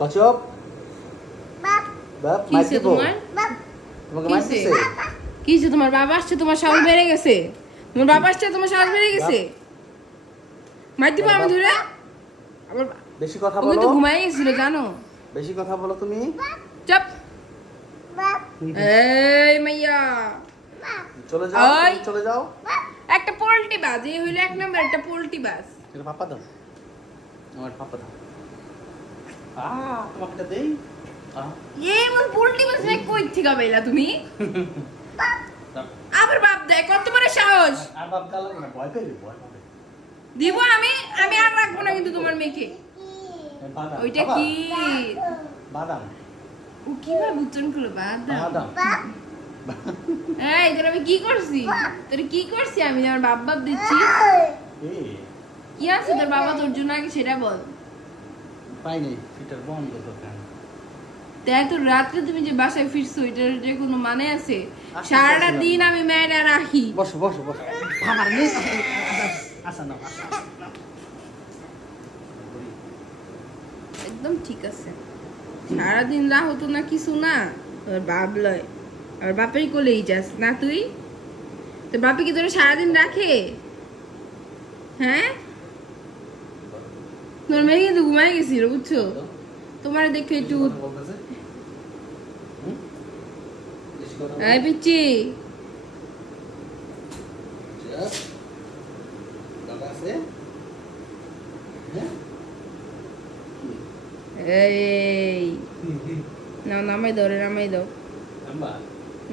কচপ বাপ মার কিসে দিব তোমার তোমাকে মার কিসে? দিছে কিসে তোমার বাবা আসছে তোমার সাহস বেড়ে গেছে তোমার বাবা আসছে তোমার সাহস বেড়ে গেছে মার দিব আমি ধরে আবার বেশি কথা ও বলো কিন্তু ঘুমাই গেছিল জানো বেশি কথা বলো তুমি চুপ এই মাইয়া চলে যাও ওই। তুমি চলে যাও একটা পোল্ট্রি বাজ এই হইলো এক নম্বর একটা পোল্ট্রি বাজ এটা পাপা দাও আমার পাপা দাও তোমাকে এটা দেই এই মন পোল্ট্রি বাজ রে কই থেকে বাইলা তুমি আবার বাপ দেয় কত বড় সাহস আর বাপ গাল না ভয় পেয়ে ভয় পাবে দিব আমি আমি আর রাখবো না কিন্তু তোমার মেয়েকে বাদাম ওইটা বাবা, কি বাদাম ও কিভাবে উচ্চারণ করলো বাদাম বাদাম এই তোর আমি কি করছি তোর কি করছি আমি আমার বাপ বাপ দিচ্ছি এই কি আছে তোর বাবা তোর জন্য আগে সেটা বল পাই নাই ফিটার বন্ধ দোকান তাই তো রাত্রে তুমি যে বাসায় ফিরছো এটার যে কোনো মানে আছে আচ্ছা, সারাটা আচ্ছা। দিন আমি মেয়েটা রাখি বসো বসো বসো আমার নেই আসা না আসা একদম ঠিক আছে সারাদিন রাহো তো না কিছু না তোর বাপ লয় আর বাপেরই কোলেই যাস না তুই তোর বাপে কি তোর সারাদিন রাখে হ্যাঁ তোর মেয়ে কিন্তু ঘুমাই গেছিল বুঝছো তোমার দেখে একটু এই পিচ্ছি এই নাও নামাই দাও রে নামাই দাও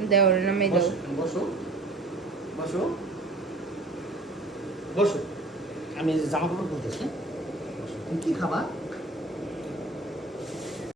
দাও রে নামাই দাও বসো বসো বসো আমি জামা কাপড় বলতেছি তুমি কি খাবা